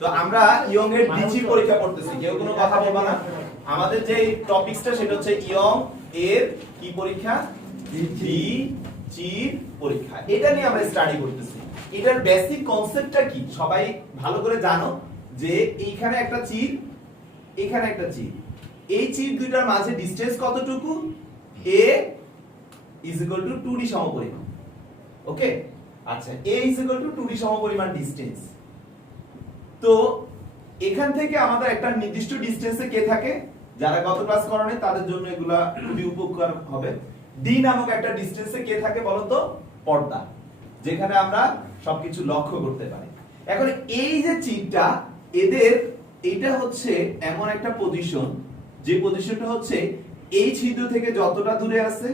তো আমরা ইয়ং এর ডিজি পরীক্ষা করতেছি, কেউ কোনো কথা বলবা না। আমাদের যে টপিকসটা সেটা হচ্ছে ইয়ং এর কি পরীক্ষা, ডিজি পরীক্ষা। এটা নিয়ে আমরা স্টাডি করতেছি। এটার বেসিক কনসেপ্টটা কি সবাই ভালো করে জানো, যে এইখানে একটা চির, এখানে একটা চির, এই চির দুইটার মাঝে ডিসটেন্স কতটুকু, a is equal to 2d সমপরিমাণ। ওকে, আচ্ছা, a is equal to 2d সমপরিমাণ ডিসটেন্স। তো এখান থেকে আমাদের একটা নির্দিষ্ট ডিসটেন্সে কে থাকে, যারা গত ক্লাস করেনি তাদের জন্য এগুলা খুবই উপকার হবে। d নামক একটা ডিসটেন্সে কে থাকে বলো তো, পর্দা, যেখানে আমরা সবকিছু লক্ষ্য করতে পারি। এখন এই যে চিরটা, এদের এটা হচ্ছে এমন একটা পজিশন, যে পজিশনটা হচ্ছে এই ছিদ্র থেকে যতটা দূরে আছে,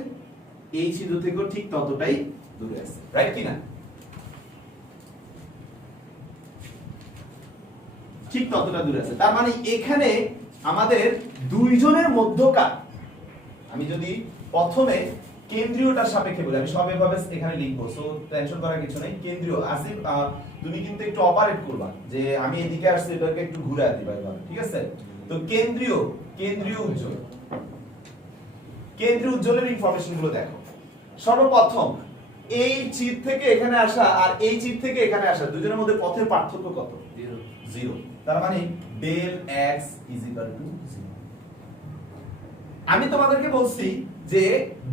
এই ছিদ্র থেকেও ঠিক ততটাই দূরে আছে, রাইট কি না? ঠিক ততটা দূরে আছে। তার মানে এখানে আমাদের দুইজনের মধ্যকার, আমি যদি প্রথমে কেন্দ্রীয়টার সাপেক্ষে বলি, আমি সব এভাবে এখানে লিখবো, সো টেনশন করার কিছু নেই। কেন্দ্রীয় আসিফ, তুমি কিন্তু একটু অপারেট করবা, যে আমি এদিকে আসছি এটাকে একটু ঘুরায় দিবা এভাবে, ঠিক আছে? তো কেন্দ্রীয় উজ্জ্বল, কেন্দ্রীয় উজ্জ্বলের ইনফরমেশন গুলো দেখো। সর্বপ্রথম এই চির থেকে এখানে আসা আর এই চির থেকে এখানে আসা, দুজনের মধ্যে পথের পার্থক্য কত? 0। তার মানে del x is equal to 0। আমি তোমাদেরকে বলছি যে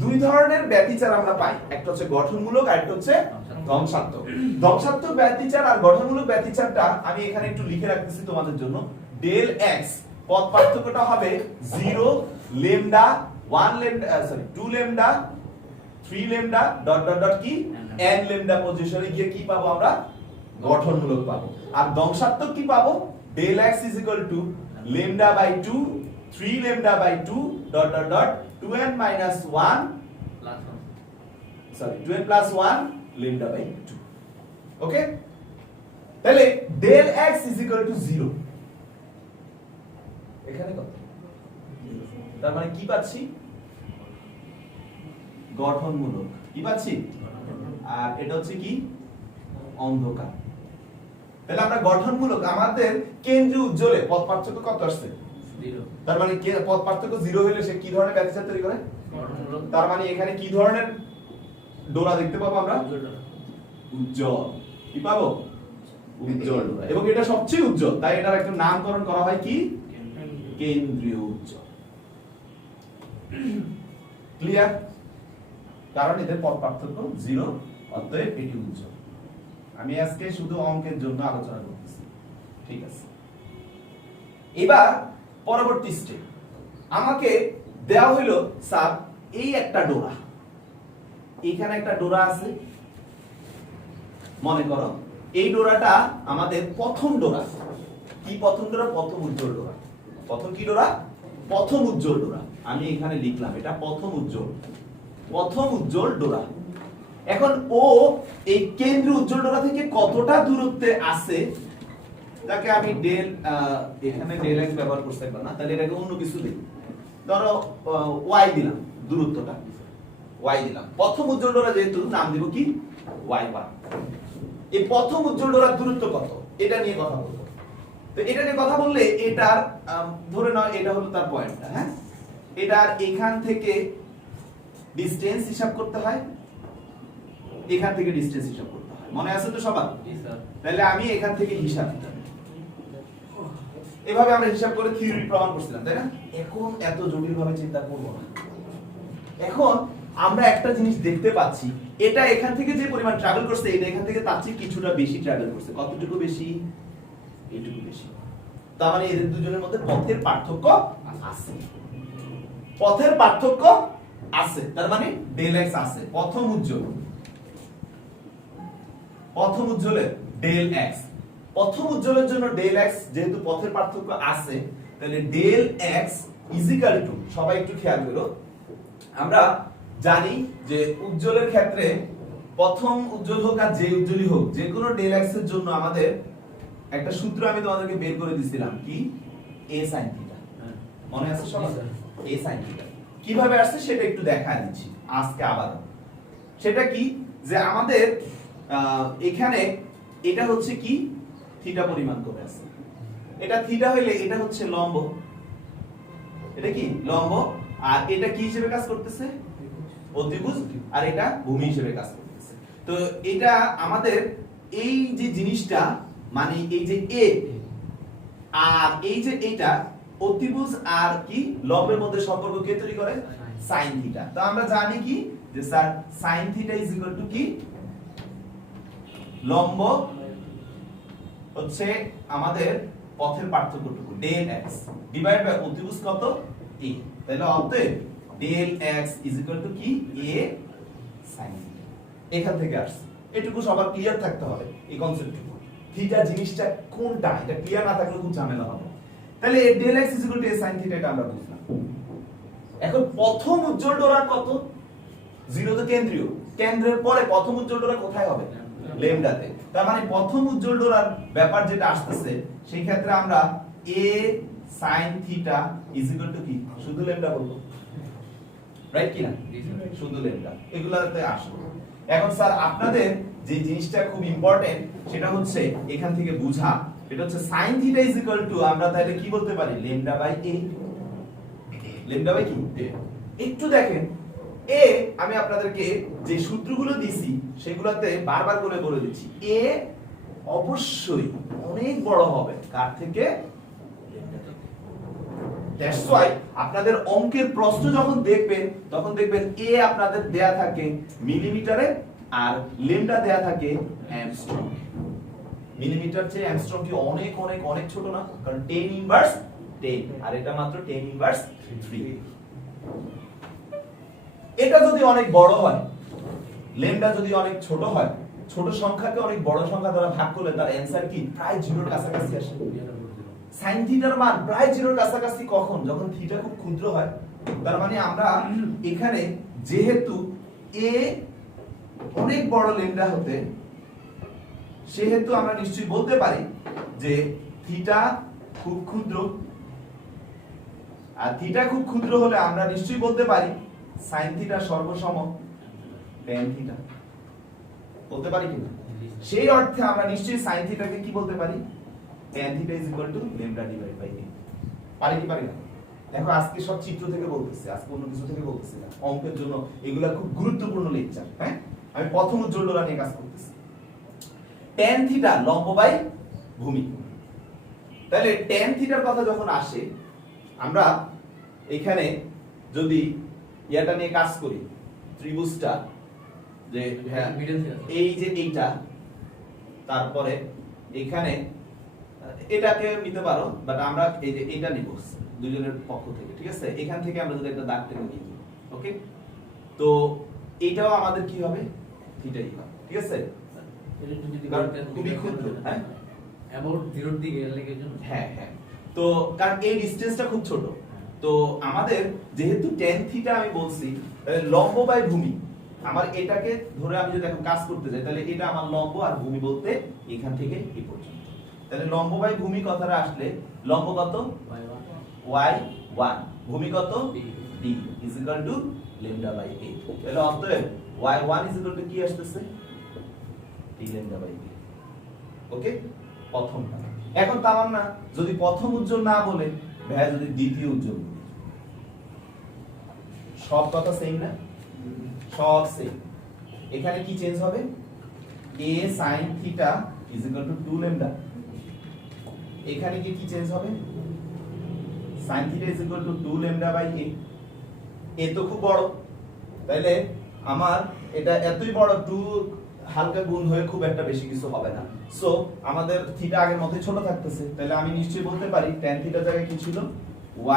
দুই ধরনের ব্যতিচার আমরা পাই, একটা হচ্ছে গঠনমূলক আর একটা হচ্ছে ধ্বংসাত্মক। ধ্বংসাত্মক ব্যতিচার আর গঠনমূলক ব্যতিচারটা আমি এখানে একটু লিখে রাখতেছি তোমাদের জন্য। ডেল x পথ পার্থক্যটা হবে 0 lambda 1 lambda, sorry 2 lambda 3 lambda dot dot dot কি n ল্যামডা পজিশনে গিয়ে কি পাবো আমরা, গঠনমূলক পাবো। আর ধ্বংসাত্মক কি পাবো, del x is equal to lambda by 2 3 lambda by 2 dot dot dot 2n minus 1 sorry 2n plus 1 lambda by 2। Okay, তাহলে del x is equal to 0, এখানে কত? তার মানে কি পাচ্ছি, গঠনমূলক। কি পাচ্ছি? আর এটা হচ্ছে কি, অন্ধকার। তাহলে আমরা গঠনমূলক, আমাদের কেন্দ্রীয় উজ্জ্বলে পথ পার্থক্য কত আসছে? 0। তার মানে পথ পার্থক্য 0 হলে সে কি ধরনের ব্যতিচার তৈরি করে? তার মানে এখানে কি ধরনের ডোরা দেখতে পাবো আমরা? উজ্জ্বল। কি পাবো? উজ্জ্বল ডোরা। এবং এটা সবচেয়ে উজ্জ্বল, তাই এটার একটা নামকরণ করা হয় কি, কেন্দ্রীয় উজ্জ্বল। ক্লিয়ার? কারণ এদের পথ পার্থক্য 0, অতএব এটি উজ্জ্বল। আমি আজকে শুধু অঙ্কের জন্য আলোচনা করতেছি, ঠিক আছে? এবার পরবর্তী স্টেপ, আমাকে দেওয়া হলো স্যার এই একটা ডোরা, এইখানে একটা ডোরা আছে, মনে করো এই ডোরাটা আমাদের প্রথম ডোরা। কি প্রথম ডোরা? প্রথম উজ্জ্বল ডোরা। প্রথম কি ডোরা? প্রথম উজ্জ্বল ডোরা। আমি এখানে লিখলাম এটা প্রথম উজ্জ্বল ডোরা। এখন ও এই কেন্দ্রীয় উজ্জ্বল ডোরা থেকে কতটা দূরত্বে আছে, তাকে আমি ডেল, এখানে ডেল x ব্যবহার করতে পারবো না, তাহলে এটাকে অন্য কিছু দিই, ধরো y দিলাম, দূরত্বটা y দিলাম। প্রথম উজ্জ্বল ডোরা যেহেতু, নাম দিব কি, y1। এই প্রথম উজ্জ্বল ডোরার দূরত্ব কত, এটা নিয়ে কথা বলবো। তো এটা নিয়ে কথা বললে এটার ধরে নাও এটা হলো তার পয়েন্টটা, হ্যাঁ, এটার এখান থেকে ডিসটেন্স হিসাব করতে হয়, এখান থেকে ডিসটেন্স হিসাব করতে হয়, মনে আছে তো সবার? তাহলে আমি এখান থেকে হিসাব দিতাম, এভাবে আমরা হিসাব করে থিওরি প্রমাণ করছিলাম, তাই না? এখন এত জটিল ভাবে চিন্তা করব না। এখন আমরা একটা জিনিস দেখতে পাচ্ছি, এটা এখান থেকে যে পরিমাণ ট্রাভেল করছে, এটা এখান থেকে তার চেয়ে কিছুটা বেশি ট্রাভেল করছে। কতটুকু বেশি? এইটুকু বেশি। তার মানে এদের দুজনের মধ্যে পথের পার্থক্য আছে, পথের পার্থক্য আছে। তার মানে ডেল x আছে। প্রথম উজ্জ্বলে ডেল x, প্রথম উজ্জ্বলের জন্য ডেল x যেহেতু পথের পার্থক্য আছে, তাহলে del x is equal to, সবাই একটু খেয়াল করো, আমরা জানি যে উজ্জ্বলের ক্ষেত্রে প্রথম উজ্জ্বল হোক আর যে উজ্জ্বলই হোক, যে কোনো ডেল x এর জন্য আমাদের একটা সূত্র আমি তোমাদেরকে বের করে দিয়েছিলাম, কি, a sin θ। মনে আছে সবার? a sin θ কিভাবে আসছে সেটা একটু দেখায় দিচ্ছি আজকে আবার। সেটা কি, যে আমাদের এখানে এটা হচ্ছে কি, থিটা পরিমাণ করে আছে। এটা থিটা হইলে এটা হচ্ছে লম্ব, এটা কি লম্ব, আর এটা কি হিসেবে কাজ করতেছে? অতিভুজ, আর এটা ভূমি হিসেবে কাজ করতেছে। তো এটা আমাদের এই যে জিনিসটা মানে এই যে এ আর এই যে এটা অতিভুজ আর কি লম্বের মধ্যে সম্পর্ক কে তৈরি করে? Sine theta. তো আমরা জানি কি যে sir sine theta is equal to কি? লম্ব হচ্ছে আমাদের পথের পার্থক্যটুকু ডেল এক্স ডিভাইড বাই অতিভুজ কত? এ। তাহলে অতএব del x is equal to কি? A sine theta. এখান থেকে আসছে, এটুকু সবার ক্লিয়ার থাকতে হবে এই কনসেপ্টটুকু। থিটা জিনিসটা কোনটা এটা ক্লিয়ার না থাকলে খুব ঝামেলা হবে। তাহলে del x is equal to a sine theta এটা আমরা বুঝলাম। এখন প্রথম উজ্জ্বল ডোরা কত? 0 তো কেন্দ্রীয়, কেন্দ্রের পরে প্রথম উজ্জ্বল ডোরা কোথায় হবে? ল্যামডাতে। তার মানে প্রথম উজ্জ্বল ডোরার ব্যাপার যেটা আসতেছে সেই ক্ষেত্রে আমরা a sin theta is equal to কি? শুধু ল্যামডা বলবো, রাইট কি না? শুধু ল্যামডা এগুলাতে আসবে। এখন স্যার আপনাদের যে জিনিসটা খুব ইম্পর্টেন্ট সেটা হচ্ছে এখান থেকে বুঝা, এটা হচ্ছে sin theta is equal to আমরা তাহলে কি বলতে পারি? Lambda by a। Lambda by কি? একটু দেখেন এ আমি আপনাদেরকে যে সূত্রগুলো দিছি সেগুলোতে বারবার করে বলে দিচ্ছি এ অবশ্যই অনেক বড় হবে কার থেকে? ল্যামডা থেকে। দ্যাটস ওয়াই আপনাদের অঙ্কের প্রশ্ন যখন দেখবেন তখন দেখবেন এ আপনাদের দেয়া থাকে মিলিমিটারে আর ল্যামডা দেয়া থাকে অ্যাংস্ট্রম। মিলিমিটার চেয়ে অ্যাংস্ট্রম কি অনেক অনেক অনেক ছোট না? কারণ 10 ইনভার্স 10 আর এটা মাত্র 10 ইনভার্স 3। এটা যদি অনেক বড় হয়, ল্যামডা যদি অনেক ছোট হয়, ছোট সংখ্যাকে অনেক বড় সংখ্যা দ্বারা ভাগ করলে তার অ্যানসার কি? প্রায় 0 এর কাছাকাছি আসে। sin থিটার মান প্রায় 0 এর কাছাকাছি কখন? যখন থিটা খুব ক্ষুদ্র হয়। তার মানে আমরা এখানে যেহেতু a অনেক বড় ল্যামডা হতে সেহেতু আমরা নিশ্চয়ই বলতে পারি যে থিটা খুব ক্ষুদ্র, আর থিটা খুব ক্ষুদ্র হলে আমরা নিশ্চয়ই বলতে পারি sin থিটা সর্বসম tan থিটা। বলতে পারি কিনা? সেই অর্থে আমরা নিশ্চয়ই sin থিটাকে কি বলতে পারি? tan theta is equal to lambda divide by a। পারি কি পারি না? দেখো আজকে সব চিত্র থেকে বলতেছি, আজকে অন্য কিছু থেকে বলতেছি না। অঙ্কের জন্য এগুলা খুব গুরুত্বপূর্ণ লেকচার। হ্যাঁ, আমি প্রথম উজ্জ্বল ডোরা নিয়ে কাজ করতেছি। tan থিটা লম্ব বাই ভূমি। তাহলে tan থিটার কথা যখন আসে আমরা এখানে যদি ইয়াটা নিয়ে কাজ করি, ত্রিভুজটা যে হ্যাঁ এই যে এইটা, তারপরে এখানে এটাকে নিতে পারো, বাট আমরা এই যে এটা নিব দুজনের পক্ষ থেকে, ঠিক আছে? এখান থেকে আমরা যদি একটা দাগ টেনে নিই, ওকে? তো এটাও আমাদের কি হবে? থিটাই হবে, ঠিক আছে? খুবই ক্ষুদ্র, হ্যাঁ অ্যাবাউট 0 এর দিকে লাগে জন্য। হ্যাঁ হ্যাঁ, তো কারণ এই ডিসটেন্সটা খুব ছোট, তো আমাদের যেহেতু tan থিটা আমি বলছি তাহলে লম্ব বাই ভূমি, আমার এটাকে ধরে আমি যদি এখন কাজ করতে যাই তাহলে এটা আমার লম্ব আর ভূমি বলতে এখান থেকে এই পর্যন্ত। তাহলে লম্ব বাই ভূমি কথাটা আসলে লম্ব কত? y1, ভূমি কত? d is equal to lambda by a। তাহলে অতএব y1 is equal to কি আসছে? d lambda by a। ওকে, প্রথমটা। এখন তার না যদি প্রথম উজ্জ্বল না বলে ভাই যদি দ্বিতীয় উজ্জ্বল, সব কথা সেম না? সব সেম। এখানে কি চেঞ্জ হবে? a sin theta is equal to 2 lambda। এখানে কি চেঞ্জ হবে? sin theta is equal to 2 lambda by a। a তো খুব বড়, তাইলে আমার এটা এতই বড় 2 হালকা গুণ হয়ে খুব একটা বেশি কিছু হবে না। সো আমাদের থিটা আগের মতই ছোট থাকতেছে, তাহলে আমি নিশ্চয়ই বলতে পারি tan থিটা জায়গায় কি ছিল?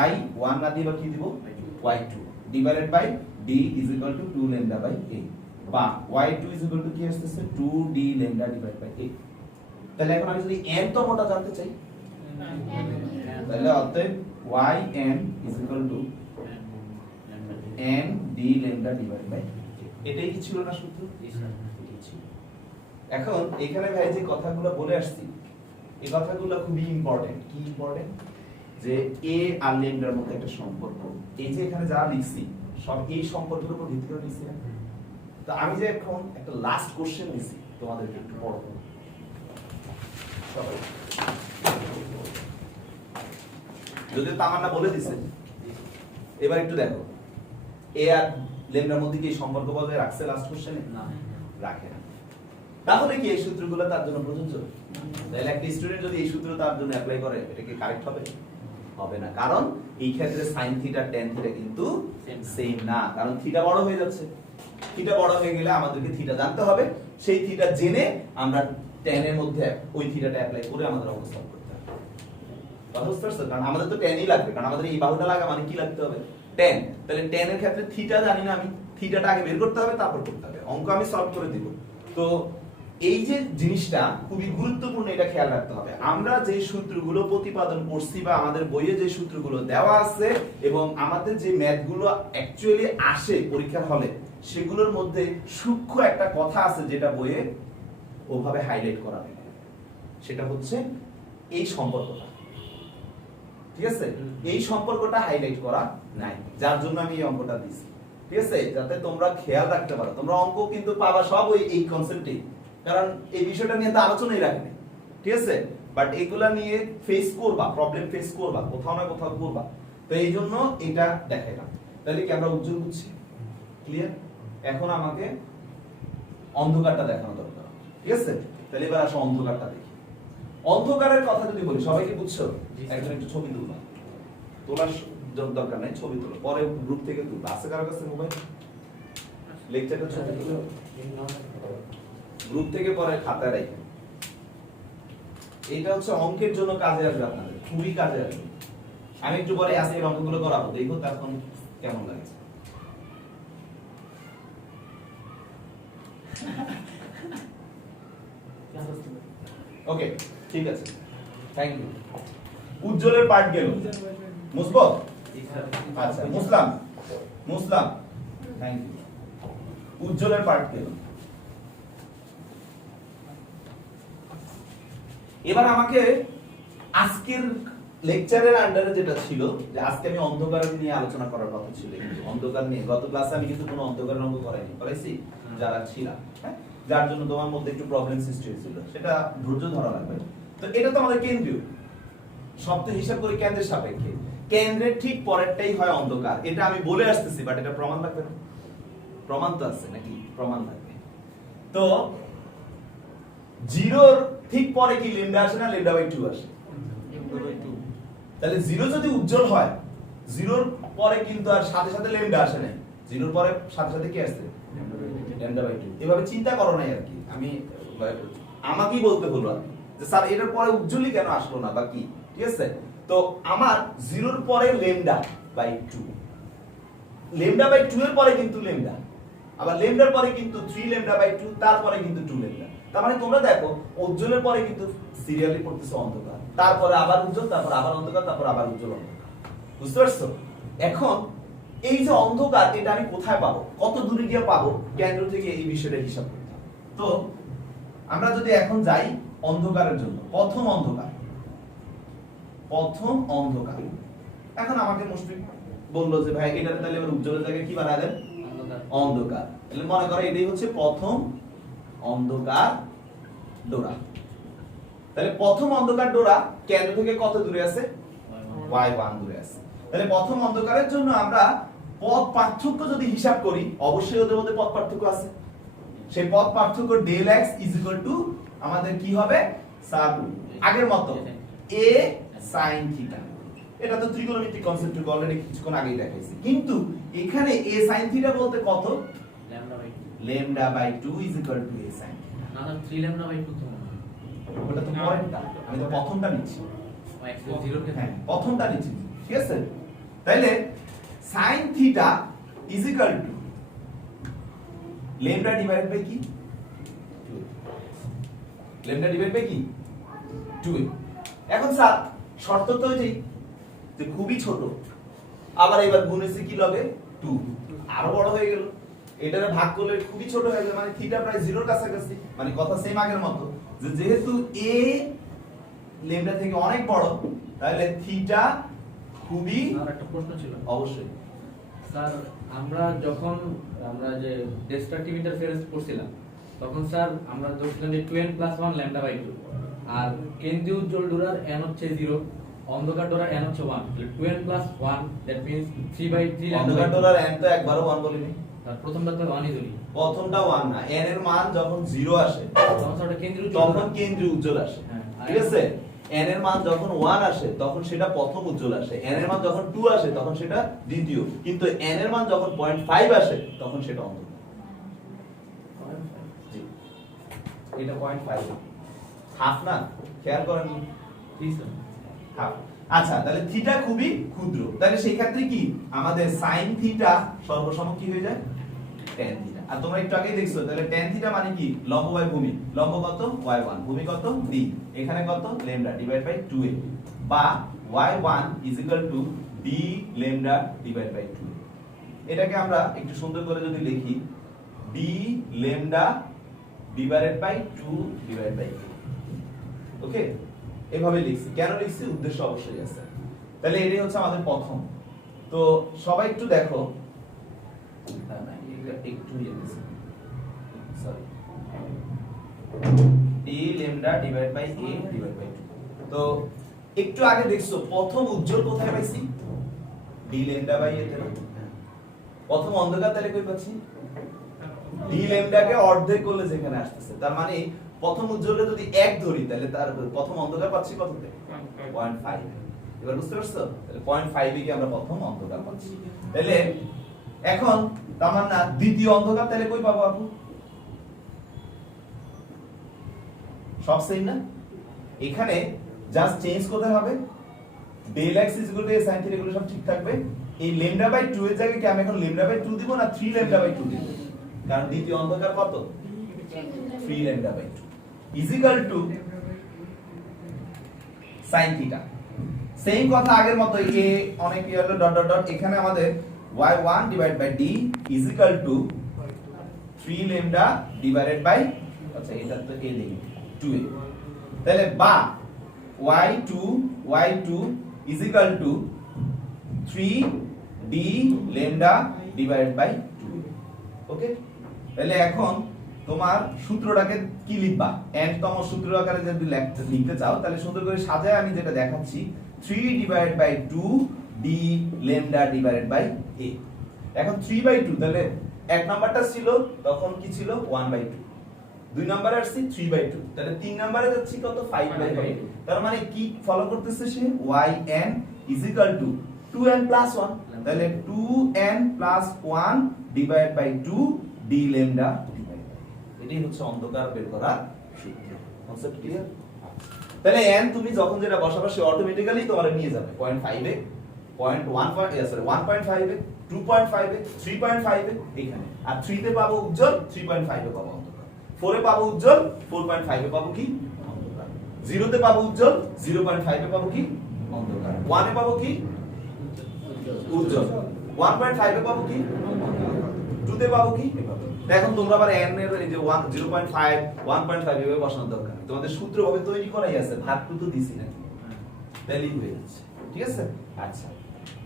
y1 না দিয়ে কি দিব? y2 divided by d is equal to 2 lambda by a, বা y2 is equal to কি আসছে? 2d lambda divide by a। তাহলে এখন আমি যদি n তমটা জানতে চাই তাহলে অতএব yn is equal to n d lambda divide by a। এটাই কি ছিল না সূত্র? এখন এখানে ভাই যে কথাগুলো বলে আসছি এই কথাগুলো খুবই ইম্পর্টেন্ট। কি ইম্পর্টেন্ট? যে a আর ল্যামডার মধ্যে একটা সম্পর্ক, এই যে এখানে যা লিখছি সব এই সম্পর্কের উপর ভিত্তি করে লিখছি। তো আমি যে এখন একটা লাস্ট কোশ্চেন দিছি তোমাদেরকে একটু পড়ো। সবাই যদি তামান্না বলে দিছে, এবার একটু দেখো এ আর লেমডার মধ্যে কি এই সম্পর্ক বজায় রাখছে লাস্ট কোশ্চেনে? না। রাখে না। তাহলে কি এই সূত্রগুলো তার জন্য প্রযোজ্য? তাহলে একটা স্টুডেন্ট যদি এই সূত্র তার জন্য অ্যাপ্লাই করে এটা কি কারেক্ট হবে? হবে না, কারণ এই ক্ষেত্রে sin থিটা tan থিটা কিন্তু সেম না, কারণ থিটা বড় হয়ে যাচ্ছে। থিটা বড় হয়ে গেলে আমাদেরকে থিটা জানতে হবে, সেই থিটা জেনে আমরা tan এর মধ্যে ওই থিটাটা অ্যাপ্লাই করে আমাদের অবস্থা করতে হবে। কথা বুঝতে পারছো? কারণ আমাদের তো tan ই লাগবে, কারণ আমাদের এই বাহুটা লাগা মানে কি লাগতে হবে? tan। তাহলে tan এর ক্ষেত্রে থিটা জানি না আমি, থিটাটা আগে বের করতে হবে, তারপর করতে হবে। অঙ্ক আমি সলভ করে দিব। তো এই যে জিনিসটা খুবই গুরুত্বপূর্ণ, এটা খেয়াল রাখতে হবে। আমরা যে সূত্রগুলো প্রতিপাদন করছি বা আমাদের বইয়ে যে সূত্রগুলো দেওয়া আছে এবং আমাদের যে ম্যাথগুলো অ্যাকচুয়ালি আসে পরীক্ষার হলে, সেগুলোর মধ্যে সূক্ষ্ম একটা কথা আছে যেটা বইয়ে ওভাবে হাইলাইট করা নেই। সেটা হচ্ছে এই সম্পর্কটা, ঠিক আছে? এই সম্পর্কটা হাইলাইট করা নাই, যার জন্য আমি এই অঙ্কটা দিছি, ঠিক আছে? যাতে তোমরা খেয়াল রাখতে পারো। তোমরা অঙ্ক কিন্তু পাবা সব ওই এই কনসেপ্টেই, কারণ এই বিষয়টা নিয়ে তো আলোচনাই রাখবে, ঠিক আছে? বাট এগুলা নিয়ে ফেস করবা, প্রবলেম ফেস করবা, কোথাও না কোথাও করবা। তো এই জন্য এটা দেখাইলাম। তাহলে কি আমরা উজ্জ্বল বুঝছি? ক্লিয়ার? এখন আমাকে অন্ধকারটা দেখানো দরকার, ঠিক আছে? তাহলে এবার আসো অন্ধকারটা দেখি। অন্ধকারের কথা যদি বলি, সবাই কি বুঝছো? একজন একটু ছবি তুলবা, তোলার দরকার নাই, ছবি তোলো, পরে গ্রুপ থেকে তুলবা। আছে কারো কাছে মোবাইল? লেকচারটা ছবি তুলো, গ্রুপ থেকে পরে খাতায় রাখবে। এটা হচ্ছে অঙ্কের জন্য কাজে আসবে, আপনাদের খুবই কাজে আসবে। আমি একটু পরে আজকের অঙ্কগুলো করাবো, দেখো তখন কেমন লাগে। ওকে, ঠিক আছে, থ্যাংক ইউ। উজ্জ্বলের পার্ট গেল, মুসবো? আচ্ছা, মুসলাম, মুসলাম, থ্যাংক ইউ। উজ্জ্বলের পার্ট গেল। এবার আমাকে আজকের লেকচারের আন্ডারে যেটা ছিল, যে আজকে আমি অন্ধকার নিয়ে আলোচনা করার কথা ছিল, কিন্তু অন্ধকার নিয়ে গত ক্লাসে আমি কিন্তু কোনো অন্ধকারের অঙ্ক করাইনি, করাইছি যারা ছিলাম, হ্যাঁ, যার জন্য তোমার মধ্যে একটু প্রবলেম সৃষ্টি হয়েছিল, সেটা ধৈর্য ধরা লাগবে। তো এটা তো আমাদের কেন্দ্রীয় শব্দ হিসাব করে কেন্দ্রের সাপেক্ষে, কেন্দ্রের ঠিক পরেরটাই হয় অন্ধকার। এটা আমি বলে আসতেছি, বাট এটা প্রমাণ লাগবে না? প্রমাণ তো আছে নাকি? প্রমাণ লাগবে। তো জিরোর ঠিক পরে কি ল্যামডা আসে না ল্যামডা বাই 2 আসে? তাহলে জিরো যদি উজ্জ্বল হয়, জিরোর পরে কিন্তু আর সাথে সাথে ল্যামডা আসে না, জিরোর পরে সাথে সাথে কি আসছে? Lambda by 2। এভাবে চিন্তা করো না আর কি, আমি আমাকেই বলতে হলো আর কি, যে স্যার এটার পরে উজ্জ্বলই কেন আসলো না বা কি, ঠিক আছে? তো আমার জিরোর পরে ল্যামডা বাই 2, ল্যামডা বাই 2 এর পরে কিন্তু ল্যামডা, আবার ল্যামডার পরে কিন্তু 3 ল্যামডা বাই 2, তারপরে কিন্তু 2 ল্যামডা। তার মানে তোমরা দেখো উজ্জ্বলের পরে কিন্তু সিরিয়ালি পড়তেছে অন্ধকার, তারপরে আবার উজ্জ্বল, তারপর আবার অন্ধকার, তারপর আবার উজ্জ্বল, অন্ধকার। বুঝতে পারছো? এখন এই যে অন্ধকার, এটা আমি কোথায় পাবো, কত দূরে গিয়ে পাবো, কেন্দ্র থেকে এই বিষয়টা হিসাব করতে হবে। তো আমরা যদি এখন যাই অন্ধকারের জন্য, প্রথম অন্ধকার, প্রথম অন্ধকার। এখন আমাকে মুশফিক বললো যে ভাই এটাতে তাহলে এবার উজ্জ্বলের জায়গায় কি বানায় দেন? অন্ধকার। তাহলে মনে করো এটাই হচ্ছে প্রথম অন্ধকার ডোরা। তাহলে প্রথম অন্ধকার ডোরা কেন্দ্র থেকে কত দূরে আছে? y1 দূরে আছে। তাহলে প্রথম অন্ধকারের জন্য আমরা পথ পার্থক্য যদি হিসাব করি, অবশ্যই ওদের মধ্যে পথ পার্থক্য আছে। সেই পথ পার্থক্য del x = আমাদের কি হবে? স্যার আগের মতো a sin থিটা। এটা তো ত্রিকোণমিতিক কনসেপ্ট অলরেডি কিছুক্ষণ আগেই দেখাইছি, কিন্তু এখানে a sin থিটা বলতে কত? Lambda by 2 = a sin theta. না না 3 ল্যামডা বাই 2 তো ওটা তো পরেরটা, আমি তো প্রথমটা নিচ্ছি। হ্যাঁ, প্রথমটা নিচ্ছি, ঠিক আছে? তাহলে sin theta = lambda divide by কি? 2। ল্যামডা ডিভাইড বাই কি? 2। এখন স্যার শর্ত তো এটাই যে খুবই ছোট, আবার এবার গুণেছি কি লগে 2, আরো বড় হয়ে গেল। এটারে ভাগ করলে খুবই ছোট হয়ে যাবে, মানে থিটা প্রায় 0 এর কাছাকাছি, মানে কথা সেম আগের মতো, যে যেহেতু a ল্যামডা থেকে অনেক বড়, তাহলে থিটা খুবই। আর একটা প্রশ্ন ছিল। অবশ্যই স্যার আমরা যে ডিস্ট্রাকটিভ ইন্টারফারেন্স পড়ছিলাম, তখন স্যার আমরা ধরছিলাম যে 2n + 1 ল্যামডা বাই 2, আর কেন্দ্রীয় উজ্জ্বল ডোরার n হচ্ছে 0, অন্ধকার ডোরার n হচ্ছে 1, তাহলে 2n + 1 দ্যাট মিন্স 3/3 অন্ধকার ডোরার n তো একবারও 1 বলিনি, আর প্রথমটা তো 1ই ধরি, প্রথমটা 1 না, n এর মান যখন 0 আসে তখন সেটা কেন্দ্রীয় উজ্জ্বল তখন কেন্দ্রীয় উজ্জ্বল আসে। হ্যাঁ, ঠিক আছে, n এর মান যখন 1 আসে তখন সেটা প্রথম উজ্জ্বল আসে, n এর মান যখন 2 আসে তখন সেটা দ্বিতীয়, কিন্তু n এর মান যখন 0.5 আসে তখন সেটা অন্ধকার। জি, এটা 0.5 হাফ না, খেয়াল করেন ঠিক আছে। হাফ। আচ্ছা, তাহলে থিটা খুবই ক্ষুদ্র, তাহলে সেই ক্ষেত্রে কি আমাদের sin থিটা সর্বসম কি হয়ে যায় tan থিটা। আর তোমরা একটু আগেই দেখছো, তাহলে tan থিটা মানে কি লম্ব বাই ভূমি, লম্ব কত y1, ভূমি কত d, এখানে কত ল্যামডা ডিভাইড বাই 2a, বা y1 d lambda divide by 2a। এটাকে আমরা একটু সুন্দর করে যদি লিখি d lambda divided by 2 divide by a। Okay, এভাবে লিখছি, কেন লিখছি উদ্দেশ্য অবশ্যই আছে। তাহলে এটাই হচ্ছে আমাদের প্রথম। তো সবাই একটু দেখো, একটু sorry, d lambda divide by a divide by 2। তো একটু আগে দেখছো প্রথম উজ্জ্বল কোথায় পাইছি, d ল্যামডা বাই a তে। প্রথম অন্ধকার তাহলে কই পাচ্ছি, d ল্যামডাকে অর্ধেক করলে যেখানে আসতেছে, তার মানে প্রথম উজ্জ্বলে যদি 1 ধরি তাহলে তার প্রথম অন্ধকার পাচ্ছি কততে 0.5। এবার বুঝতে পারছো, তাহলে 0.5 এ কি আমরা প্রথম অন্ধকার পাচ্ছি। তাহলে এখন তার মানে না দ্বিতীয় অন্ধকার তাহলে কই পাবো আপু, সব সেম না, এখানে জাস্ট চেঞ্জ কোথায় হবে, del x a sin θ এগুলো সব ঠিক থাকবে। এই ল্যামডা বাই 2 এর জায়গায় কি আমি এখন ল্যামডা বাই 2 দিব না 3 ল্যামডা বাই 2 দিব, কারণ দ্বিতীয় অন্ধকার কত 3 lambda by 2 is equal to sin θ। Same কথা আগের মতো, এ অনেক কি হলো ডট ডট ডট, এখানে আমাদের y1 divide by d is equal to 3 lambda divided by, আচ্ছা এটা তো a দেখি 2a, তাহলে বা y2 is equal to 3 d lambda divided by 2। Okay, তাহলে এখন তোমার সূত্রটাকে কি লিখবা, n তম সূত্র আকারে যদি লিখতে চাও তাহলে সুন্দর করে সাজায় আমি যেটা দেখাচ্ছি 3 divided by 2 d lambda divided by a। এখন 3 বাই 2, তাহলে এক নাম্বারটা ছিল তখন কি ছিল 1 বাই 2, দুই নাম্বারে আসছে 3 বাই 2, তাহলে তিন নাম্বারে যাচ্ছি কত 5 বাই 5। তার মানে কি ফলো করতেছে সে yn is equal to 2n plus 1, তাহলে 2n plus 1 divide by 2 d lambda divide by, এটাই হচ্ছে অন্ধকার বের করার সূত্র। Concept clear? তাহলে n তুমি যখন যেটা বসাবে সে অটোমেটিক্যালি তোমারে নিয়ে যাবে 0.5 এ, 1.5 এ, 2.5 এ, 3.5 এ এখানে, আর 3 তে পাবো উজ্জ্বল, 3.5 এ পাবো অন্ধকার, 4 এ পাবো উজ্জ্বল, 4.5 এ পাবো কি অন্ধকার, 0 তে পাবো উজ্জ্বল, 0.5 এ পাবো কি অন্ধকার, 1 এ পাবো কি উজ্জ্বল, 1.5 এ পাবো কি অন্ধকার, 2 তে পাবো কি এভাবে। এখন তোমরা আবার n এর এই যে 1 0.5 1.5 এভাবে বসানোর দরকার নেই, তোমাদের সূত্র ভাবে তৈরি করাই আছে, ভাগটু তো দিছি না, তাহলেই হয়ে যাচ্ছে। ঠিক আছে, আচ্ছা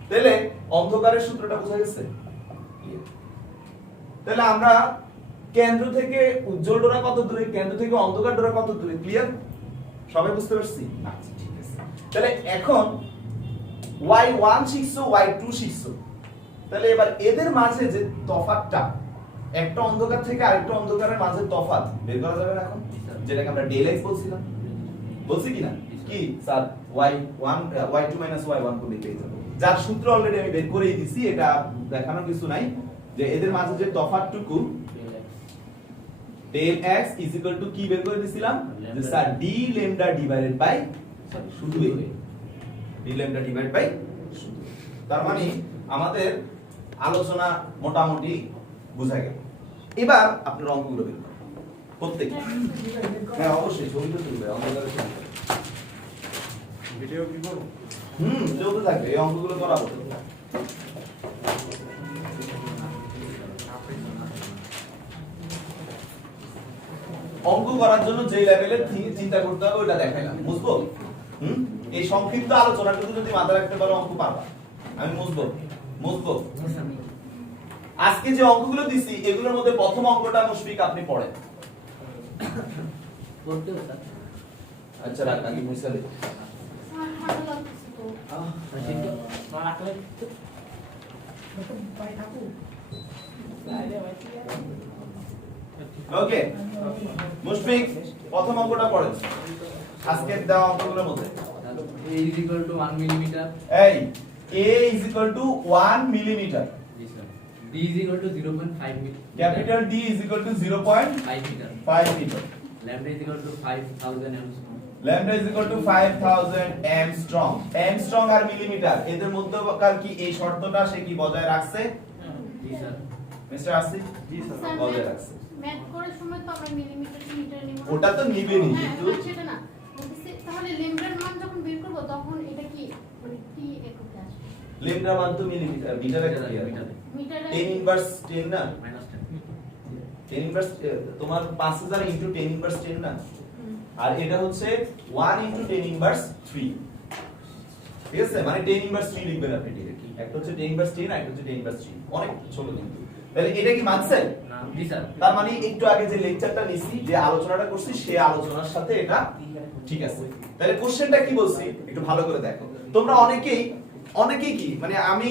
তাহলে অন্ধকারের সূত্রটা বোঝা গেছে। তাহলে আমরা কেন্দ্র থেকে উজ্জ্বল ডোরা কত দূরে, কেন্দ্র থেকে অন্ধকার ডোরা কত দূরে, ক্লিয়ার? সবাই বুঝতে পারছি? আচ্ছা ঠিক আছে। তাহলে এখন y1 শিখছো, y2 শিখছো, তাহলে এবার এদের মাঝে যে তফাৎটা, একটা অন্ধকার থেকে আরেকটা অন্ধকারের মাঝে তফাৎ বের করা যাবে না এখন, যেটাকে আমরা del x বলছিলাম, বলছি কি না? কি স্যার y1 y2 y1 করে পেয়ে যাবো, যার সূত্র অলরেডি আমি বের করেই দিছি, এটা দেখানোর কিছু নাই, যে এদের মাঝে যে তফাৎটুকু del x কি বের করে দিছিলাম, যে sir d lambda divided by, sorry শুধু d ল্যামডা ডিভাইড বাই শুধু। তার মানে আমাদের আলোচনা মোটামুটি বোঝা গেল। এবার আপনার অঙ্কগুলো বের করুন প্রত্যেকটা। হ্যাঁ অবশ্যই ছবি তো তুলবে, অঙ্কগুলো তুলবে, ভিডিও কি করব? চলতে থাকবে, এই অঙ্কগুলো করাবো। অঙ্ক করার জন্য যে লেভেলের চিন্তা করতে হবে ওটা দেখাইলাম, বুঝবো? এই সংক্ষিপ্ত আলোচনাটুকু যদি মাথায় রাখতে পারো অঙ্ক পারবা। আমি মুছবো। আজকে যে অঙ্কগুলো দিছি এগুলোর মধ্যে প্রথম অঙ্কটা মুশফিক আপনি পড়েন। আচ্ছা রাখ আগে মুছালে আমার ঠান্ডা লাগছে তো। ওকে মুশফিক প্রথম অঙ্কটা পড়েন আজকের দেওয়া অঙ্কগুলোর মধ্যে A is equal to 1 millimeter. এই a is equal to 1 millimeter Yes, sir. D is equal to 0.5 meter. capital D is equal to 0.5 5 meter. meter Lambda is equal to 5,000 m. lambda is equal to 5000 armstrong armstrong আর millimetre এদের মধ্যকার কি এই শর্তটা সে কি বজায় রাখছে জি sir. Mister Asif ji sir sir, বজায় রাখছে ম্যাথ করার সময় তো আমরা মিলিমিটার মিটার নিব না? ওটা তো নিবেনই, হ্যাঁ, কিন্তু না, সেটা না বলতেছি, তাহলে ল্যামডার মান যখন বের করব তখন এটা কি মানে কি এককে আসবে? ল্যামডা মান তো মিলিমিটার মিটারে কি আর মিটারে 10 ইনভার্স 10 না -10. 10 ইনভার্স তোমার 5000 ইনটু 10 ইনভার্স 10 না হুম, আর এটা হচ্ছে 1 ইনটু 10 ইনভার্স 3 ঠিক আছে মানে 10 ইনভার্স 3 লিখবেন আপনি ডিরেক্টলি একটা হচ্ছে 10 ইনভার্স 10 আর একটা হচ্ছে 10 ইনভার্স 3 অনেক ছোট কিন্তু তাহলে এটা কি মানছে না, জি স্যার। তার মানে একটু আগে যে লেকচারটা নিছি যে আলোচনাটা করছি সেই আলোচনার সাথে এটা ঠিক আছে তাহলে কোশ্চেনটা কি বলছি একটু ভালো করে দেখো তোমরা অনেকেই কি মানে আমি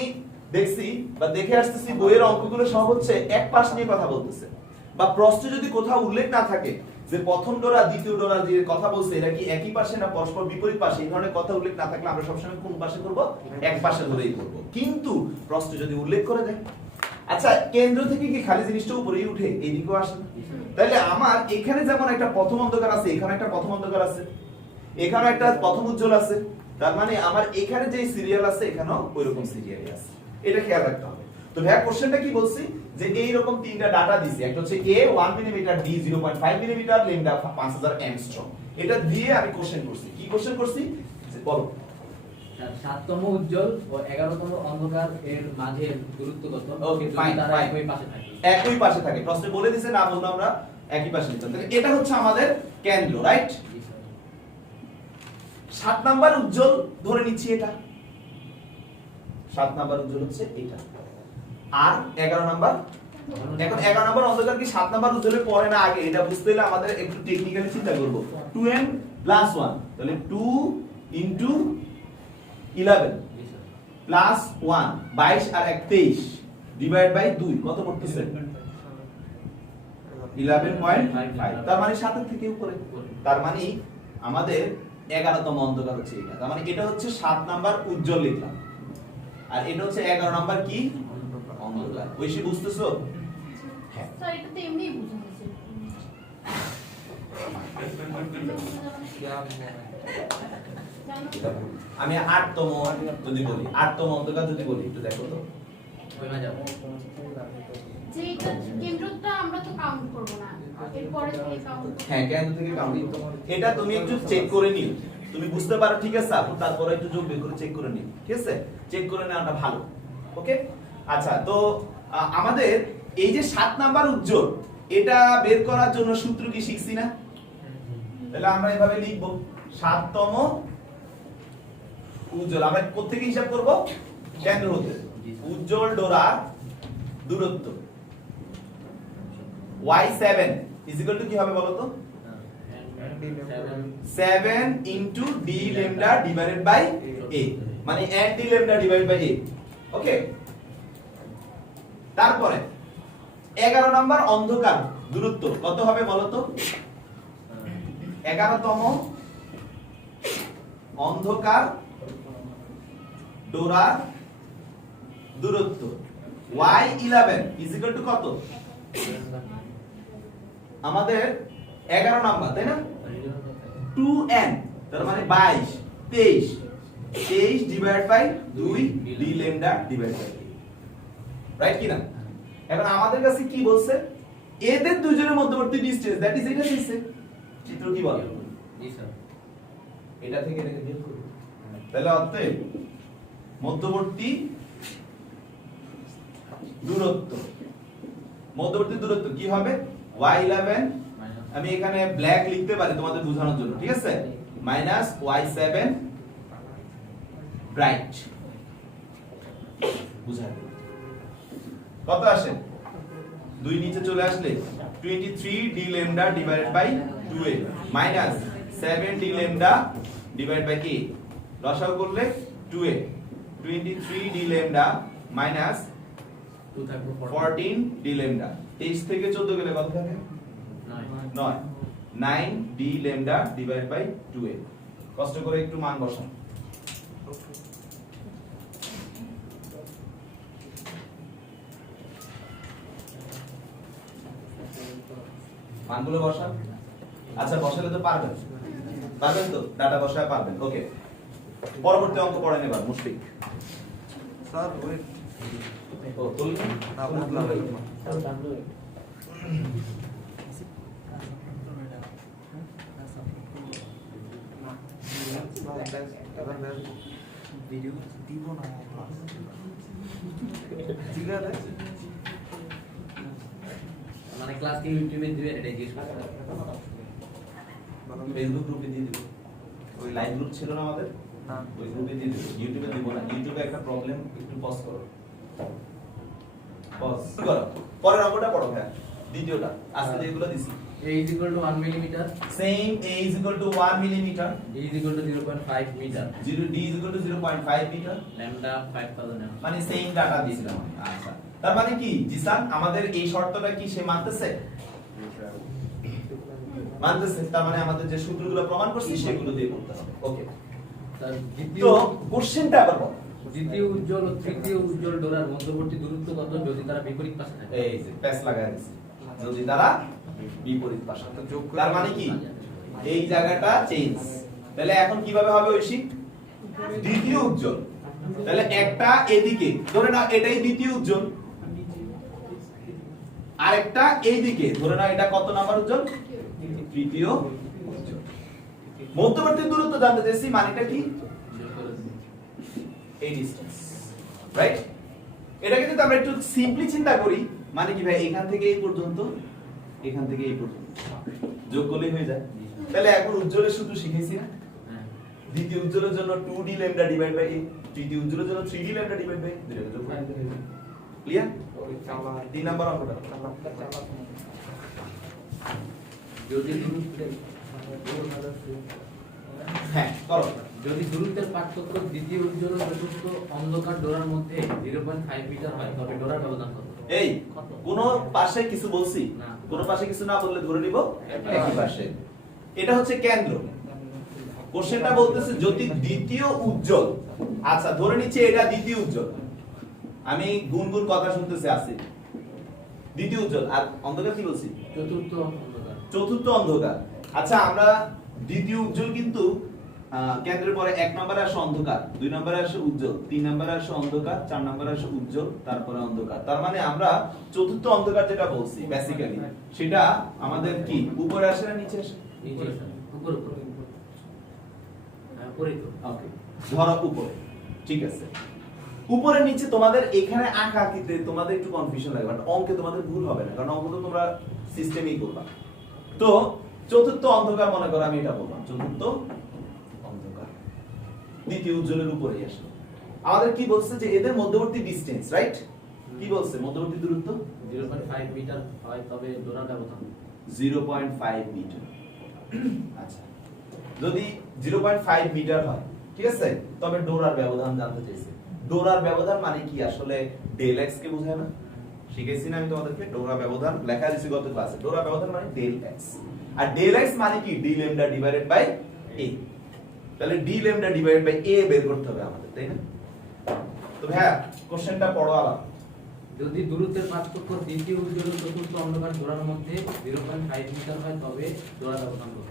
দেখছি বা দেখে আসতেছি বইয়ের অঙ্কগুলো সব হচ্ছে এক পাশ নিয়ে কথা বলতেছে বা প্রশ্নে যদি কোথাও উল্লেখ না থাকে যে প্রথম ডোরা দ্বিতীয় ডোরা যে কথা বলছে এটা কি একই পাশে না পরস্পর বিপরীত পাশে এই ধরনের কথা উল্লেখ না থাকলে আমরা সবসময় কোন পাশে করব এক পাশে ধরেই করব কিন্তু প্রশ্নে যদি উল্লেখ করে দেয় আচ্ছা কেন্দ্র থেকে কি খালি জিনিসটা উপরেই উঠে এইদিকেও আসে না? তাহলে আমার এখানে যেমন একটা প্রথম অন্ধকার আছে এখানে একটা প্রথম অন্ধকার আছে এখানে একটা প্রথম উজ্জ্বল আছে তার মানে আমার এখানে যে সিরিয়াল আছে এখানেও ওইরকম সিরিয়ালই আছে এটা খেয়াল রাখতে হবে তো ভাই কোশ্চেনটা কি বলছি যে এই রকম তিনটা ডাটা দিছি একটা হচ্ছে a 1 millimetre d 0.5 millimetre lambda 5000 angstrom এটা দিয়ে আমি কোশ্চেন করছি কি কোশ্চেন করছি যে বলো স্যার, 7তম উজ্জ্বল ও 11তম অন্ধকার এর মাঝের দূরত্ব কত? Okay, যদি fine, তারা fine. একই পাশে থাকে। একই পাশে থাকে প্রশ্নে বলে দিছে না বলবো আমরা একই পাশে নিতাম তাহলে এটা হচ্ছে আমাদের কেন্দ্র রাইট জি স্যার। 7 নাম্বার উজ্জ্বল ধরে নিচ্ছি এটা 7 নাম্বার উজ্জ্বল হচ্ছে এটা আর 11 নাম্বার এখন 11 নাম্বার অন্ধকার কি 7 নাম্বার উজ্জ্বলের পরে না আগে এটা বুঝতে হলে আমাদের একটু টেকনিক্যালি চিন্তা করব 2n + 1 তাহলে 2 * 11 জি স্যার। প্লাস 1 22 আর 1 23 ডিভাইড বাই 2 কত পড়তেছে 11.5 তার মানে 7 এর থেকে উপরে তার মানে আমাদের 11তম অন্ধকার হচ্ছে এটা তার মানে এটা হচ্ছে 7 নাম্বার উজ্জ্বল লিখলাম আর এটা হচ্ছে 11 নাম্বার কি অন্ধকার ঐশী বুঝতেছো হ্যাঁ স্যার এটা তো এমনিই বুঝা যাচ্ছে এটা ভুল। আমি 8তম যদি বলি 8তম অন্ধকার যদি বলি একটু দেখো তো কই না যাবো? যে এটা কেন্দ্রটা আমরা তো কাউন্ট করব না এরপরে থেকে কাউন্ট হ্যাঁ কেন থেকে কাউন্টিং এটা তুমি একটু চেক করে নিও তুমি বুঝতে পারো ঠিক আছে আপনি তারপরে একটু যোগ বের করে চেক করে নিও ঠিক আছে চেক করে নেওয়াটা ভালো ওকে আচ্ছা তো আমাদের এই যে 7 নাম্বার উজ্জ্বল এটা বের করার জন্য সূত্র কি শিখছি না তাহলে আমরা এভাবে লিখব 7তম উজ্জ্বল আমরা কোত্থেকে হিসাব করব কেন্দ্র হতে উজ্জ্বল ডোরার দূরত্ব y7 = কি হবে বলো তো 7 into d lambda divided by a মানে n d lambda divided by a ওকে তারপরে 11 নাম্বার অন্ধকার দূরত্ব কত হবে বলো তো 11তম অন্ধকার ডোরার দূরত্ব y11 = কত আমাদের 11 নাম্বার তাই না 2n তার মানে 22 23 23 divide by 2 d lambda divide by right কি না এখন আমাদের কাছে কি বলছে এদের দুজনের মধ্যবর্তী ডিসটেন্স দ্যাট ইজ এটা দিছে চিত্র কি বলে জি স্যার। এটা থেকে এটাকে বিয়োগ করব তাহলে অতএব মধ্যবর্তী দূরত্ব কি হবে y11 আমি এখানে ব্ল্যাক লিখতে পারি তোমাদের বোঝানোর জন্য ঠিক আছে -y7 ব্রাইট বুঝাই কত আসে 2 নিচে চলে আসলে 23 d lambda divided by 2a 7 d lambda divide by a লসাগু করলে 2a 23 d ল্যামডা মাইনাস 2 থাকবে 14 d ল্যামডা 23 থেকে 14 গেলে কত থাকে 9 9 d lambda divide by 2a কষ্ট করে একটু মান বসান মানগুলো বসান আচ্ছা বসালে তো পারবেন পারবেন তো ডাটা বসায় পারবেন ওকে পরবর্তী অঙ্ক পড়েন এবার মুশফিক স্যার ওই ও তুলবেন না বুঝলাম ভিডিও দিব না ঠিক আছে মানে ক্লাস কি ইউটিউবে দিবে এটা জিজ্ঞেস করতে ফেসবুক গ্রুপে দিয়ে দিব ওই লাইভ গ্রুপ ছিল না আমাদের না ওই গ্রুপে দিয়ে দিব ইউটিউবে দিব না ইউটিউবে একটা প্রবলেম একটু পজ করো পজ করো পরের অঙ্কটা পড়ো হ্যাঁ দ্বিতীয়টা আজকে যেগুলো দিছি a is equal to 1 millimeter, same a is equal to 1 millimeter d is equal to 0.5 meter, 0 d is equal to 0.5 meter lambda 5000 mm. মানে সেম ডাটা দিছিলাম আচ্ছা তার মানে কি জিসান আমাদের এই শর্তটা কি সে মানতেছে মানতেছে তার মানে আমাদের যে সূত্রগুলো প্রমাণ করছি সেগুলো দিয়ে করতে হবে ওকে তার তো কোশ্চেনটা আবার বল দ্বিতীয় উজ্জ্বল ও তৃতীয় উজ্জ্বল ডোরার মধ্যবর্তী দূরত্ব কত যদি তারা বিপরীত পাশে থাকে? এই যে প্যাচ লাগায় দিছি যদি তারা বিপরীত পাশে থাকে। যোগ করে তার মানে কি এই জায়গাটা চেঞ্জ তাহলে এখন কিভাবে হবে ঐশী দ্বিতীয় উজ্জ্বল তাহলে একটা এদিকে ধরে নাও এটাই দ্বিতীয় উজ্জ্বল আরেকটা এইদিকে ধরে নাও এটা কত নাম্বার উজ্জ্বল তৃতীয় উজ্জ্বল মধ্যবর্তী দূরত্ব জানতে চাইছি মানেটা কি এই ডিসটেন্স রাইট এটাকে যদি আমরা একটু সিম্পলি চিন্তা করি মানে কি ভাই এখান থেকে এই পর্যন্ত এখান থেকে এই পর্যন্ত যোগ করলেই হয়ে যায় তাহলে এখন উজ্জ্বলের সূত্র শিখেছি না হ্যাঁ। দ্বিতীয় উজ্জ্বলের জন্য 2d lambda divide by a তৃতীয় উজ্জ্বলের জন্য 3d ল্যামডা ডিভাইড বাই দুটোকে যোগ করে দিতে হবে ক্লিয়ার তিন নাম্বার অঙ্কটা যদি দূরত্বের হ্যাঁ করো যদি দূরত্বের পার্থক্য দ্বিতীয় উজ্জ্বল ও চতুর্থ অন্ধকার ডোরার মধ্যে 0.5 মিটার হয় তবে ডোরার ব্যবধান কত? এই কোন পাশে কিছু বলছি না। কোন পাশে কিছু না বললে ধরে নিব একই পাশে এটা হচ্ছে কেন্দ্র কোশ্চেনটা বলতেছে যদি দ্বিতীয় উজ্জ্বল আচ্ছা ধরে নিচ্ছি এটা দ্বিতীয় উজ্জ্বল আমি গুনগুন কথা শুনতেছি আসি দ্বিতীয় উজ্জ্বল আর অন্ধকার কি বলছি চতুর্থ অন্ধকার চতুর্থ অন্ধকার আচ্ছা আমরা দ্বিতীয় উজ্জ্বল কিন্তু কেন্দ্রের পরে এক নম্বরে আসে অন্ধকার দুই নম্বরে আসে উজ্জ্বল তিন নম্বরে আসে অন্ধকার চার নম্বরে আসে উজ্জ্বল তারপরে অন্ধকার তার মানে আমরা চতুর্থ অন্ধকার যেটা বলছি বেসিক্যালি সেটা আমাদের কি উপরে আসে না নিচে আসে নিচে উপর উপর হ্যাঁ উপরেই তো ওকে ধরো উপরে ঠিক আছে উপরে নিচে তোমাদের এখানে আঁকা আঁকিতে তোমাদের একটু কনফিউশন লাগে বাট অঙ্কে তোমাদের ভুল হবে না কারণ অঙ্ক তো তোমরা সিস্টেমই করবা তো চতুর্থ অন্ধকার মনে করো আমি এটা বললাম চতুর্থ অন্ধকার দ্বিতীয় উজ্জ্বলের উপরেই আসলো আমাদের কি বলছে যে এদের মধ্যবর্তী ডিসটেন্স রাইট কি বলছে মধ্যবর্তী দূরত্ব 0.5 মিটার হয় তবে ডোরার ব্যবধান 0.5 মিটার আচ্ছা যদি 0.5 মিটার হয় ঠিক আছে তবে ডোরার ব্যবধান জানতে চাইছে ডোরার ব্যবধান মানে কি আসলে ডেল এক্স কে বোঝায় না শিখেছি না আমি তোমাদেরকে ডোরা ব্যবধান লেখা দিয়েছি গত ক্লাসে ডোরা ব্যবধান মানে ডেল এক্স আর ডেল এক্স মানে কি d lambda divided by a তাহলে d lambda divided by a বের করতে হবে আমাদের তাই না তো হ্যাঁ কোশ্চেনটা পড়ো আবার যদি দূরত্বের পার্থক্য দ্বিতীয় উজ্জ্বল ও চতুর্থ অন্ধকার ডোরার মধ্যে 0.5 মিটার হয় তবে ডোরার ব্যবধান কত?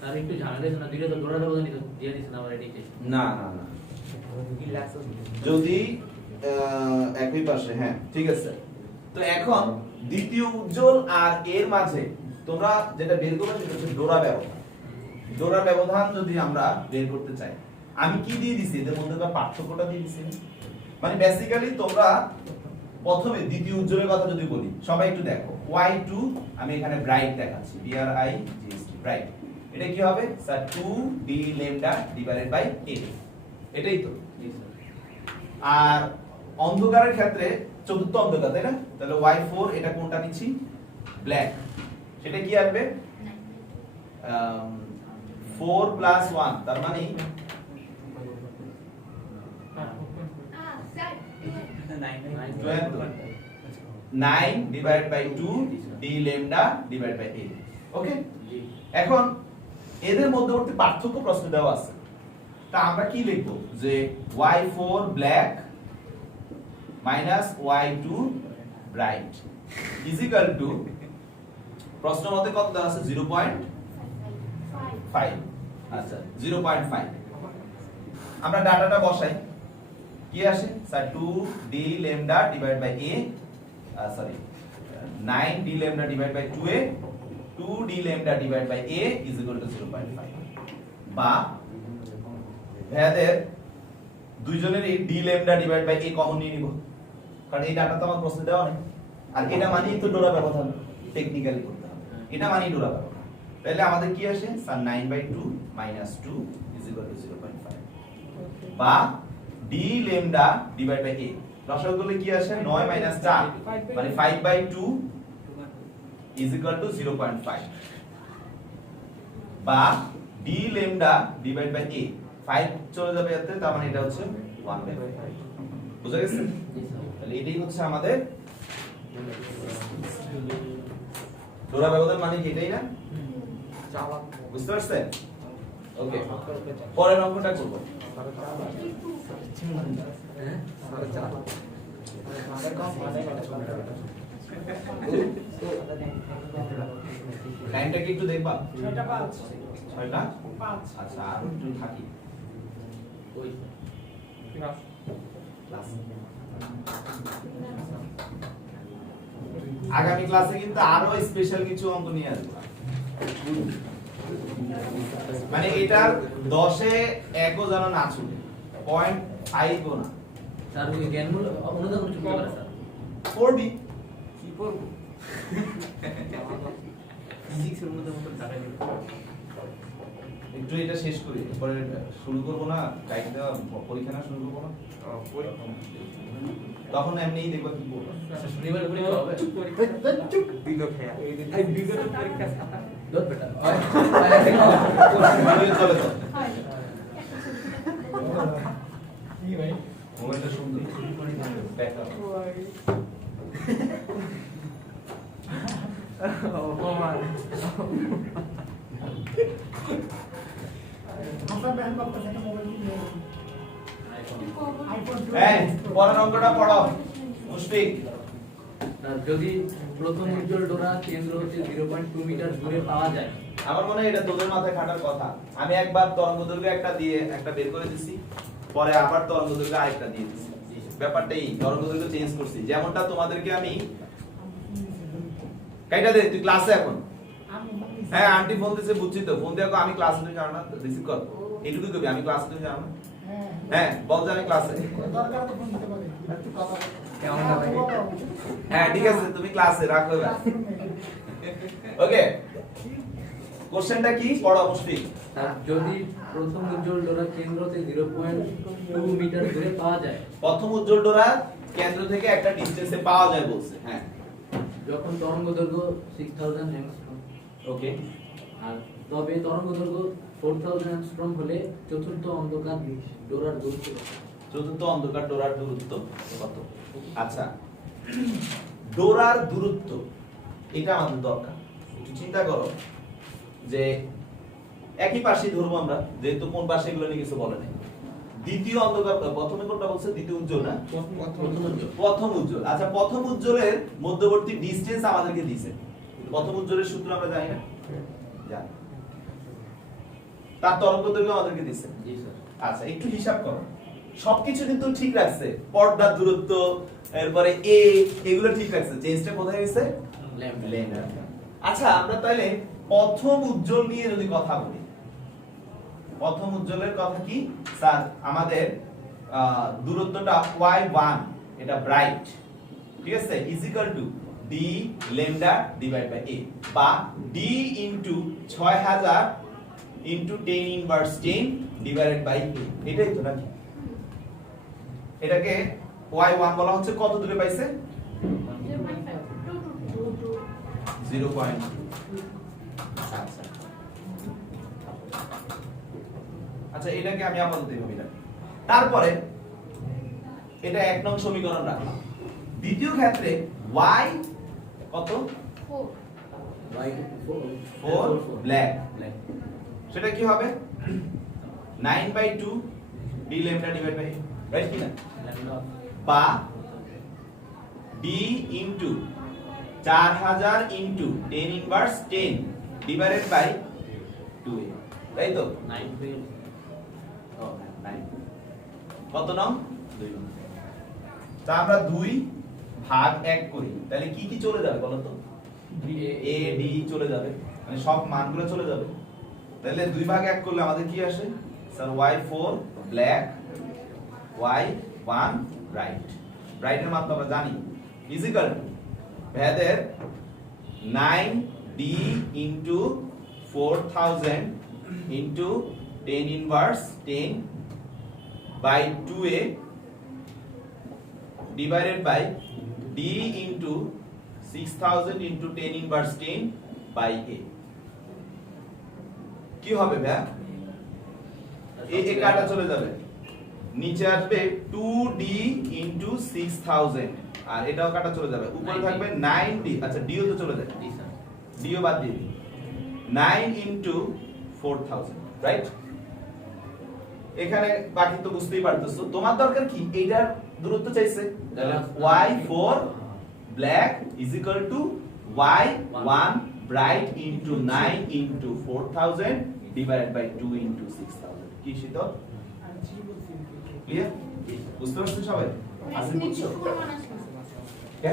তার একটু ঝামেলা আছে না দুইটা তো ডোরার ব্যবধান দিয়ে দিয়েছেন আমার এদিকে না না না যদি একই পাশে হ্যাঁ ঠিক আছে তো এখন দ্বিতীয় উজ্জ্বল আর এর মাঝে তোমরা যেটা বের করবে সেটা হচ্ছে ডোরা ব্যবধান ডোরা ব্যবধান যদি আমরা বের করতে চাই আমি কি দিয়ে দিছি এদের মধ্যে পার্থক্যটা দিয়ে দিছি মানে বেসিক্যালি তোমরা প্রথমে দ্বিতীয় উজ্জ্বলের কথা যদি বলি সবাই একটু দেখো y2 আমি এখানে ব্রাইট দেখাচ্ছি b r i g s t bright এটা কি হবে sir 2d lambda divided by a এটাই তো আর অন্ধকারের ক্ষেত্রে চতুর্থ অন্ধকার তাই না তাহলে y4 এটা কোনটা নিচ্ছি ব্ল্যাক সেটা কি আসবে 4 প্লাস 1 তার মানে sir 9 divide by 2 d lambda divide by a okay এখন এদের মধ্যবর্তী পার্থক্য প্রশ্ন দেওয়া আছে তা আমরা কি লিখব যে y4 black minus y2 bright is equal two প্রশ্ন মতে কত দেওয়া আছে 0.5 আচ্ছা 0.5 আমরা ডাটাটা বসাই কি আসে sir 2 d lambda divide by a sorry 9 d lambda divide by 2a 2 d lambda divide by a is equal to 0.5 বা ভাইয়াদের দুইজনেরই d lambda divide by a common নিয়ে নিব কারণ এই ডাটা তো আমার প্রশ্নে দেওয়া নেই আর এটা মানেই তো ডোরা ব্যবধান টেকনিক্যালি করতে হবে এটা মানেই ডোরা ব্যবধান তাহলে আমাদের কি আসে sir 9/2 minus 2 is equal to 0.5 বা d lambda divide by a লসাগু করলে কি আসে 9 মাইনাস 4 মানে 5/2 ইজ ইকুয়াল টু 0.5 বা d lambda divide by a 5 চলে যাবে এতে তার মানে এটা হচ্ছে 1/5 বুঝা গেছে তাহলে এটাই হচ্ছে আমাদের ডোরা ব্যবধান মানে কি এটাই না বুঝতে পারছেন ওকে পরের অঙ্কটা করব টাইমটা কি একটু দেখবা 6টা 5 আচ্ছা আর একটু থাকি ওই ক্লাস আগামী ক্লাসে কিন্তু আরো স্পেশাল কিছু অঙ্ক নিয়ে আসবো মানে এটার 10 এ 1 ও যেন না ছুটে 0.5 ও না স্যার ওই জ্ঞানমূলক অনুধাবন করতে পারে স্যার পড়বি কি করব ফিজিক্স এর মধ্যে মতো টাকা দিল একটু এটা শেষ করি পরে শুরু করব না টাইম দেওয়া পরীক্ষা না শুরু করব না তখন এমনিই দেখবা কি করব আচ্ছা শনিবার পরীক্ষা হবে দিল খেয়া এই বিগত পরীক্ষা খাতা দত বেটা চলে তো হয় কি ভাই মোবাইলটা সুন্দর দেখা আপনার ব্যাংক বাপটা সেটা মোবাইল কিনে আইফোন এই পরের অঙ্কটা পড়ো মুশফিক যদি প্রথম উজ্জ্বল ডোরা কেন্দ্র হতে 0.2 মিটার দূরে পাওয়া যায় আমার মনে হয় এটা তোদের মাথায় খাটার কথা আমি একবার তরঙ্গদৈর্ঘ্য একটা দিয়ে একটা বের করে দিছি পরে আবার তরঙ্গদৈর্ঘ্য আরেকটা দিয়ে দিছি ব্যাপারটাই তরঙ্গদৈর্ঘ্য চেঞ্জ করছি যেমনটা তোমাদেরকে আমি কাইটা দে তুই ক্লাসে এখন হ্যাঁ আন্টি ফোন দিছে বুঝছি তো ফোন দিয়ে আমি ক্লাসে তুই জানো না রিসিভ কর এইটুকু কবি আমি ক্লাসে তুই জানো না হ্যাঁ বল যে আমি ক্লাসে দরকার তো ফোন দিতে পারে একটু কথা কেমন লাগে হ্যাঁ ঠিক আছে তুমি ক্লাসে রাখো এবার ওকে কোশ্চেনটা কি পড়ো মুশফিক স্যার যদি প্রথম উজ্জ্বল ডোরা কেন্দ্র হতে 0.2 মিটার দূরে পাওয়া যায় প্রথম উজ্জ্বল ডোরা কেন্দ্র থেকে একটা ডিসটেন্সে পাওয়া যায় বলছে হ্যাঁ যখন তরঙ্গদৈর্ঘ্য 6000 অ্যাংস্ট্রম ওকে আর তবে তরঙ্গদৈর্ঘ্য 4000 অ্যাংস্ট্রম হলে চতুর্থ অন্ধকার ডোরার দূরত্ব কত? চতুর্থ অন্ধকার ডোরার দূরত্ব কত আচ্ছা ডোরার দূরত্ব এটা আমাদের দরকার একটু চিন্তা করো যে একই পাশে ধরবো আমরা যেহেতু কোন পাশে এগুলো নিয়ে কিছু বলে নাই দ্বিতীয় অন্ধকার প্রথমে কোনটা বলছে দ্বিতীয় উজ্জ্বল না প্রথম উজ্জ্বল আচ্ছা প্রথম উজ্জ্বলের মধ্যবর্তী ডিসটেন্স আমাদেরকে দিয়েছে প্রথম উজ্জ্বলের সূত্র আমরা জানি না জানি তার তরঙ্গদৈর্ঘ্য আমাদেরকে দিয়েছে জি স্যার আচ্ছা একটু হিসাব করো সবকিছু কিন্তু ঠিক রাখছে পর্দার দূরত্ব এরপরে এ এগুলো ঠিক রাখছে চেঞ্জটা কোথায় হয়েছে ল্যামডা আচ্ছা আমরা তাহলে প্রথম উজ্জ্বল নিয়ে যদি কথা বলি প্রথম উজ্জ্বলের কথা কি স্যার আমাদের দূরত্বটা y1 এটা ব্রাইট ঠিক আছে is equal to d lambda divide by a বা d into 6000 into 10 inverse 10 divided by a এটাই তো নাকি এটাকে y1 বলা হচ্ছে কত দূরে পাইছে 0.2 আচ্ছা আচ্ছা এটাকে আমি আপাতত এইভাবে রাখি। তারপরে এটা 1 নং সমীকরণ রাখলাম। দ্বিতীয় ক্ষেত্রে y কত 4 4 ব্ল্যাক, সেটা কি হবে 9/2 d lambda divide by right কি না, বা d into 4000 into 10 inverse 10 divided by 2a, তাই তো? 9 ও 9 কত নং 2 নং। তা আমরা 2 ভাগ 1 করি, তাহলে কি কি চলে যাবে বলো তো? a d চলে যাবে, মানে সব মানগুলো চলে যাবে। তাহলে 2 ভাগ 1 করলে আমাদের কি আসে sir? y4 black, y1 bright. ব্রাইটের মান তো আমরা জানি ইজ ইকুয়াল টু ভ্যাদের 9d into 4000 into 10 inverse 10 by 2a divided by d into 6000 into 10 inverse 10 by a কি হবে ভাই? এ কাটা চলে যাবে, নিচে আসবে 2d into 6000 আর এটাও কাটা চলে যাবে, উপরে থাকবে 9d। আচ্ছা d ও তো চলে যাবে, d ও বাদ দিয়ে দিই, 9 into 4000 রাইট। এখানে বাকি তো বুঝতেই পারতেছো। তোমার দরকার কি এইটার দূরত্ব চাইছে, তাহলে y4 black is equal to y1 bright into 9 into 4000 divided by 2 into 6000। কি শীতল ক্লিয়ার? বুঝতে পারছো সবাই? আসলে বুঝছো? কে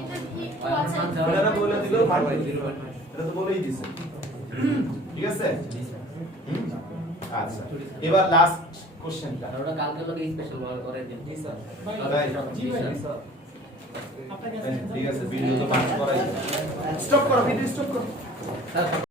এটা কি আচ্ছা এটা না বলে দিলো ভাগ বাই 0, এটা তো বলেই দিছে। ঠিক আছে? আচ্ছা এবার লাস্ট কোশ্চেনটা। আর ওটা কালকে লোকে স্পেশাল করে দিন। জি স্যার। জি ভাই আপনাকে ঠিক আছে, ভিডিও তো পাস করাই। স্টপ করো, ভিডিও স্টপ করো। স্যার